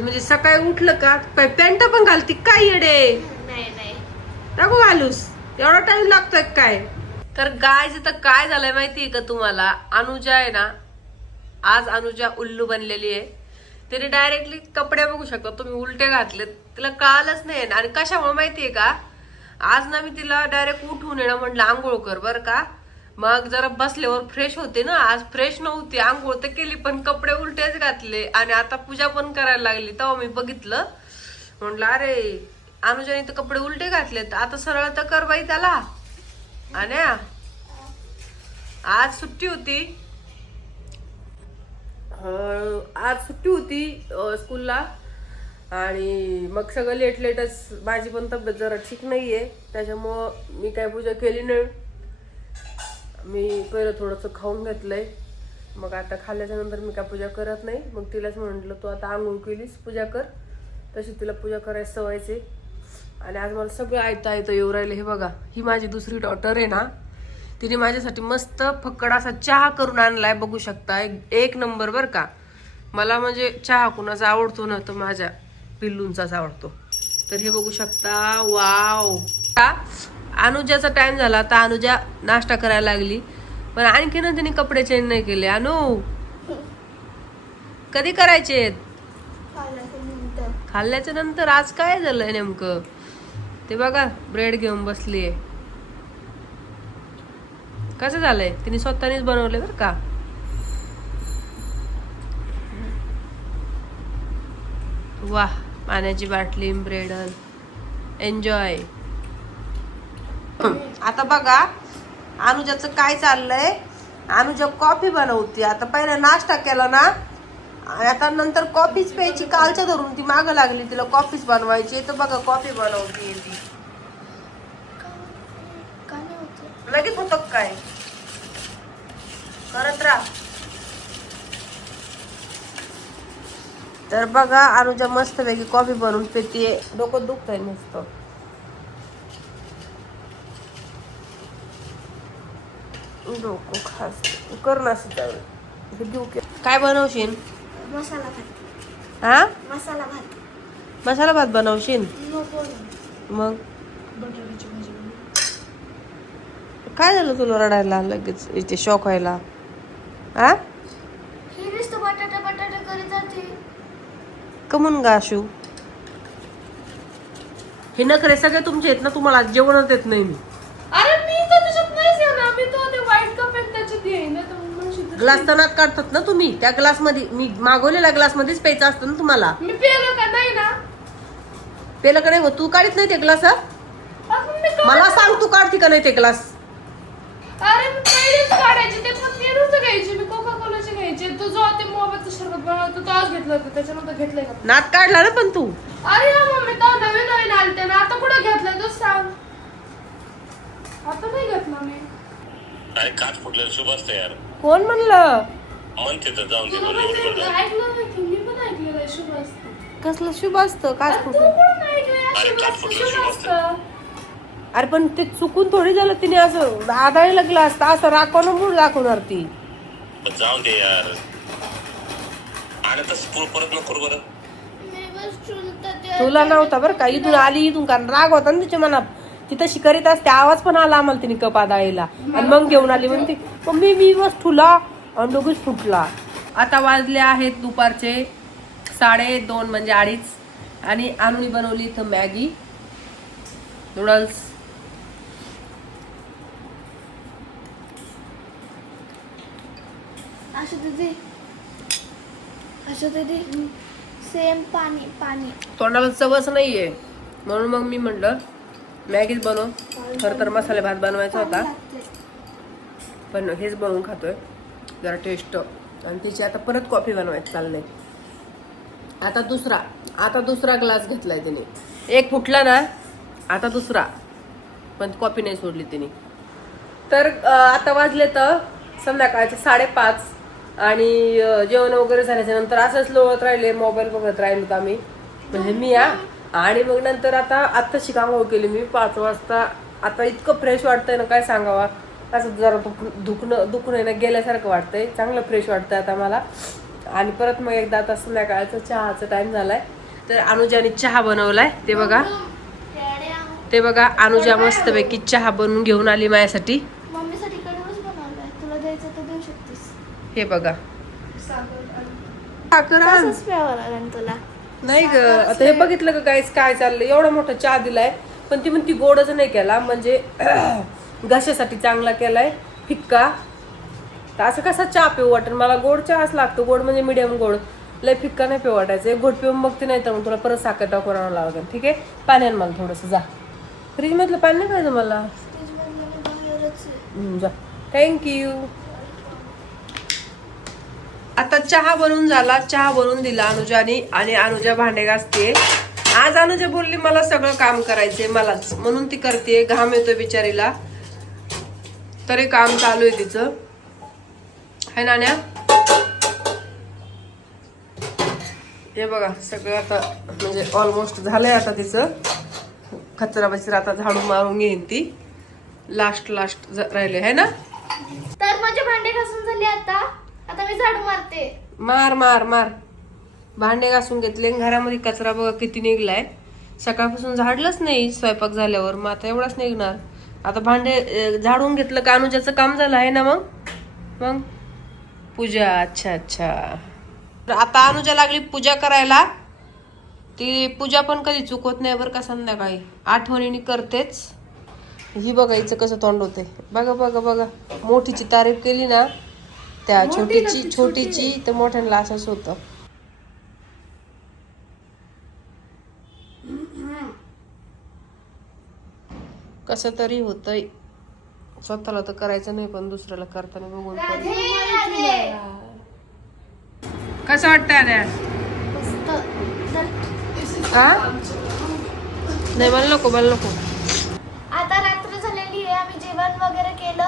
म्हणजे सकाळी उठलं का काय पॅन्ट पण घालती काय येडे? नाही नाही टाकू घालूस एवढा टाइम लागतोय काय? तर गायज तर काय झालंय माहितीये का तुम्हाला? अनुजा आहे ना, आज अनुजा उल्लू बनलेली आहे. तिने डायरेक्टली कपडे बघू शकता तुम्ही उलटे घातले, तिला कळालंच नाही. आणि कशामुळे माहितीये का? आज ना मी तिला डायरेक्ट उठून येणं म्हटलं आंघोळ कर बर का. मग जरा बसल्यावर फ्रेश होते ना, आज फ्रेश नव्हती. आंघोळ तर केली पण कपडे उलटेच घातले आणि आता पूजा पण करायला लागली. तेव्हा मी बघितलं, म्हटलं अरे अनुजाने तर कपडे उलटे घातलेत, आता सरळ तर कर बाई त्याला. आणि आज सुट्टी होती, स्कूलला. आणि मग सगळं लेट लेटच. माझी पण तब्येत जरा ठीक नाहीये, त्याच्यामुळं मी काय पूजा केली नाही. मी पहिलं थोडंसं खाऊन घेतलंय, मग आता खाल्ल्याच्या नंतर मी काय पूजा करत नाही. मग तिलाच म्हटलं तू आता आंघोळ केलीस पूजा कर, तशी तिला पूजा करायची सवयचे. आणि आज मला सगळं ऐकता येऊ राहिलं. हे बघा, ही माझी दुसरी डॉटर आहे ना, तिने माझ्यासाठी मस्त फक्कड असा चहा करून आणलाय, बघू शकता. एक नंबर बर का. मला म्हणजे चहा कुणाचा आवडतो ना, तर माझ्या पिल्लूंचाच आवडतो. तर हे बघू शकता. वाव. अनुजाचा टाइम झाला, आता अनुजा नाश्ता करायला लागली. पण आणखी ना तिने कपडे चेंज नाही केले. अनु कधी करायचे? खाल्ल्याच्या नंतर. आज काय झालंय नेमकं ते बघा, ब्रेड घेऊन बसलीये. कसं झालंय? तिने स्वतःनेच बनवलंय बरं का. वाह, पाण्याची बाटली, ब्रेड, एन्जॉय. आता बघा अनुजाचं काय चाललंय. अनुजा कॉफी बनवते. आता पहिला नाश्ता केला ना, आता नंतर कॉफीच प्यायची. कालच्या धरून ती मागं लागली, तिला कॉफीच बनवायची. तर बघा कॉफी बनवते ती. लगेच होत काय करत राहा. तर बघा अनुजा मस्त पैकी कॉफी बनवून पिते. डोकं दुखतंय नुसतं. डोकं खास कर ना. काय बनवशील? मसाला भात. हा, मसाला भात. मसाला भात बनवशील? मग बटाट्याची भाजी. काय झालं तुला रडायला लगेच इथे शॉक व्हायला? हा, हे नुसतं बटाटा बटाटा करत जाते. कमून गाशू हे नखरे सगळे तुमचे आहेत ना. तुम्हाला जेवणच देत नाही मी. अरे मी तर त्याच्यात नाहीच आहे ना. मी तो ते व्हाईट कप आहे त्याच्यात आहे ना. तर ग्लास तनात काढतात ना तुम्ही. त्या ग्लास मध्ये मी मागवलेल्या ग्लास मध्येच प्यायचं असतं ना तुम्हाला. मी पेलो का नाही ना. पेलं का नाही? तू काढत नाही ते ग्लास? मला सांग तू काढती का नाही ते ग्लास? अरे मी पहिलेच काढायचे ते, पण ते नव्हतं घ्यायचे. मी कोका कोलाचे घ्यायचे. तो जो ते मोबाईलचं शरबत बनवतो तो आज घेतलं होतं, त्याच्यानंतर घेतलंय का? नात काढला ना पण तू. अरे मम्मी तो नवीन नवीन आलते ना. आता कुठं घेतलंय तू सांग. आता नाही घेतला मी. काय काच फुटलेलं शुभ असतं यार. कोण म्हणलं? म्हणते तर जाऊन दे. तुला पण ऐकलं नाही की? मी पण ऐकलेलं आहे शुभ असतं. कसलं शुभ असतं? काच तू फुटलं? पण ऐकलंय अरे शुभ काच असतं, फुटलं शुभ शुभ असतं. अरे पण ते चुकून थोडी झालं. तिने असं आदळायला ग्लास तर असं राखवणं मूळ दाखवणार ती. पण जाऊन दे यार. आणि तसं परत नको करू बरं. मी बस चुलता ते. तुला नव्हता बरं का. इथून आली, इथून कारण राग होता ना तिच्या मनात. तिथं शिकारीत असते. आवाज पण आला आम्हाला तिने कप आदळायला. आणि मग घेऊन आली म्हणते मम्मी मी बस ठुला आणि दोघीच फुटला. आता वाजले आहेत दुपारचे 2:30 म्हणजे 2:30. आणि आणून बनवली इथं मॅगी नूडल्स. असं दीदी सेम पाणी पाणी. तोंडाला चवच नाहीये, म्हणून मग मी म्हटलं मॅगीच बनव. खरं तर मसाले भात बनवायचा होता, पण हेच बनवून खातोय जरा टेस्ट. आणि तिची आता परत कॉफी बनवायची चाललंय. आता दुसरा ग्लास घेतलाय तिने. एक फुटला ना, आता दुसरा. पण कॉफी नाही सोडली तिने. तर आता वाजले तर संध्याकाळचे 5:30. आणि जेवण वगैरे झाल्याच्या नंतर असंच लोळत राहिले, मोबाईल बघत राहिलो आम्ही, म्हणजे मी. आणि मग नंतर आता शिकांगोळ केली मी 5 वाजता. आता इतकं फ्रेश वाटतंय ना काय सांगावा. असं जरा दुखणं ना गेल्यासारखं वाटतंय. चांगलं फ्रेश वाटतंय आता मला. आणि परत मग एकदा आता संध्याकाळचा चहाचा टाइम झालाय. तर अनुजाने चहा बनवलाय, ते बघा. ते बघा अनुजा मस्तपैकी चहा बनवून घेऊन आली माझ्यासाठी. मम्मीसाठी कडूनच बनवलाय, तुला द्यायचं तर देऊ शकतेस. हे बघा तसंच प्यावं लागेल तुला. नाही ग, आता हे बघितलं का काय चाललंय. एवढा मोठा चहा दिलाय पण ती म्हणती गोडच नाही केला, म्हणजे घशासाठी चांगला केलाय, फिक्का. तर असं कसा चहा पिऊ वाटेल, मला गोड चहाच लागतो. गोड म्हणजे मिडियम गोड, लय फिक्का नाही पिऊ वाटायचं. एक घोट पिऊन बघते, नाही तर मग तुला परत साखर टाकून आणावं लागेल. ठीक आहे, पाणी आण मला थोडंसं. जा, फ्रीज मधलं पाणी नाही पाहिजे मला. जा, थँक्यू. आता चहा बनवून झाला, चहा बनवून दिला अनुजाने आणि अनुजा भांडे घासते. आज अनुजा बोलली मला सगळं काम करायचंय मलाच, म्हणून ती करते. घाम येतोय बिचारीला, तरी काम चालू आहे तिचं. है नाण्या? हे बघा सगळं आता म्हणजे ऑलमोस्ट झालंय. आता तिचं कचरा बचरा आता झाडू मारून घेईन ती. लास्ट राहिले है ना. तर माझे भांडे घासून झाले. आता मी झाडू मारते. मार मार मार. भांडे घासून घेतले, घरामध्ये कचरा बघा किती निघलाय. सकाळपासून झाडलंच नाही स्वयंपाक झाल्यावर, मग आता एवढाच निघणार. आता भांडे झाडून घेतलं का अनुजाचं काम झालं आहे ना. मग पूजा. अच्छा. आता अनुजा लागली पूजा करायला. ती पूजा पण कधी चुकवत नाही बरं का, संध्याकाळी आठवणीने करतेच. ही बघा हिचं कसं तोंड होते. बघा मोठीची तारीफ केली ना, त्या छोटीची तर मोठ्यांना असंच होतं. कसं तरी होतंय. स्वतःला तर करायचं नाही, पण दुसऱ्याला करताना बघून पण. कसं वाटतंय आण्या? नाही मला नको. आता रात्र झालेली आहे. आम्ही जेवण वगैरे केलं,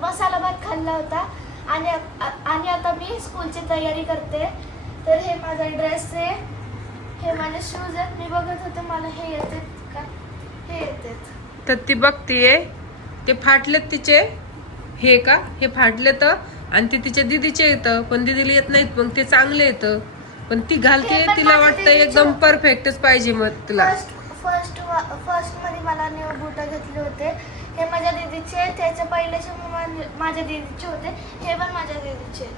मसाला भात खाल्ला होता आणि आता मी स्कूलची तयारी करते. तर हे माझा ड्रेस आहे, हे माझे शूज आहेत. मी बघत होते मला हे येतात का, हे येतात. तर ती बघतीये, ते फाटलेत तिचे. हे का, हे फाटलेत आणि ते तिच्या दिदीचे येतं, पण दिदीला येत नाहीत. मग ते चांगले येतं, पण ती घालते, तिला वाटतं एकदम परफेक्टच पाहिजे. मग तिला फर्स्ट मध्ये मला न्यू बूट घेतले होते. हे माझ्या दीदीचे, त्याच्या पहिल्याचे माझ्या दीदीचे होते. हे पण माझ्या दीदीचे.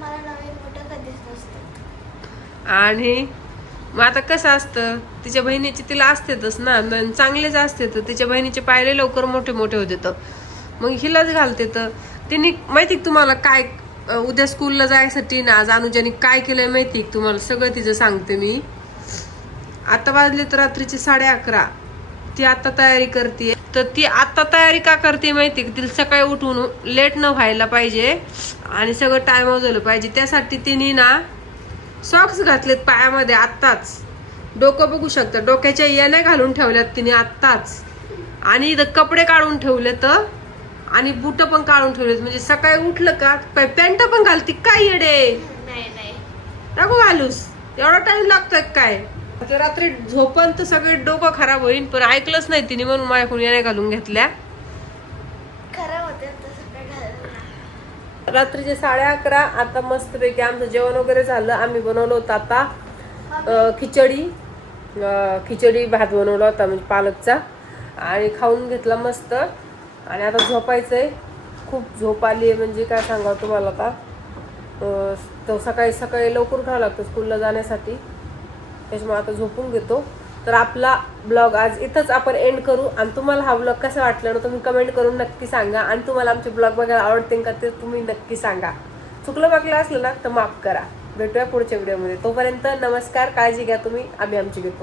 मला नवीन बूट कधीच नसतात. आणि मग आता कसं असतं, तिच्या बहिणीचे तिला असतेच ना, चांगलेच असते. तर तिच्या बहिणीचे पायले लवकर मोठे होते, तर मग हिलाच घालते. तर तिने माहिती तुम्हाला काय, उद्या स्कूलला जायसाठी ना आज अनुजाने काय केलंय माहिती तुम्हाला, सगळं तिचं सांगते मी. आता वाजले तर रात्रीचे 11:30. ती आता तयारी करते. तर ती आता तयारी का करते माहिती का, तिला सकाळी उठून लेट न व्हायला पाहिजे आणि सगळं टाइम झालं पाहिजे. त्यासाठी तिने ना सॉक्स घातलेत पायामध्ये आत्ताच. डोकं बघू शकता, डोक्याच्या येण्या घालून ठेवल्यात तिने आत्ताच. आणि इथं कपडे काढून ठेवलेत आणि बूट पण काढून ठेवलेत. म्हणजे सकाळी उठलं का काय पॅन्ट पण घालती काय येडे. नाही नको घालूस, एवढा टाइम लागतोय काय. रात्री झोपन तर सगळे डोकं खराब होईल, पण ऐकलंच नाही तिने, म्हणून माझ्याकडून येण्या घालून घेतल्या. खराब होते तसं काय घालायला. रात्रीचे 11:30. आता मस्तपैकी आमचं जेवण वगैरे झालं. आम्ही बनवलं होतं आता खिचडी भात बनवला होता, म्हणजे पालकचा, आणि खाऊन घेतला मस्त. आणि आता झोपायचंय. खूप झोप आली आहे, म्हणजे काय सांगावं तुम्हाला. आता तो सकाळी लवकर उठावं लागतं स्कूलला जाण्यासाठी, त्याच्यामुळे आता झोपून घेतो. तर आपला ब्लॉग आज इथंच आपण एंड करू. आणि तुम्हाला हा ब्लॉग कसा वाटला ना तुम्ही कमेंट करून नक्की सांगा. आणि तुम्हाला आमचे ब्लॉग बघायला आवडते का ते तुम्ही नक्की सांगा. चुकलं बाकलं असलं ना तर माफ करा. भेटूया पुढच्या व्हिडिओमध्ये. तोपर्यंत नमस्कार, काळजी घ्या तुम्ही, आम्ही आमची घेतो.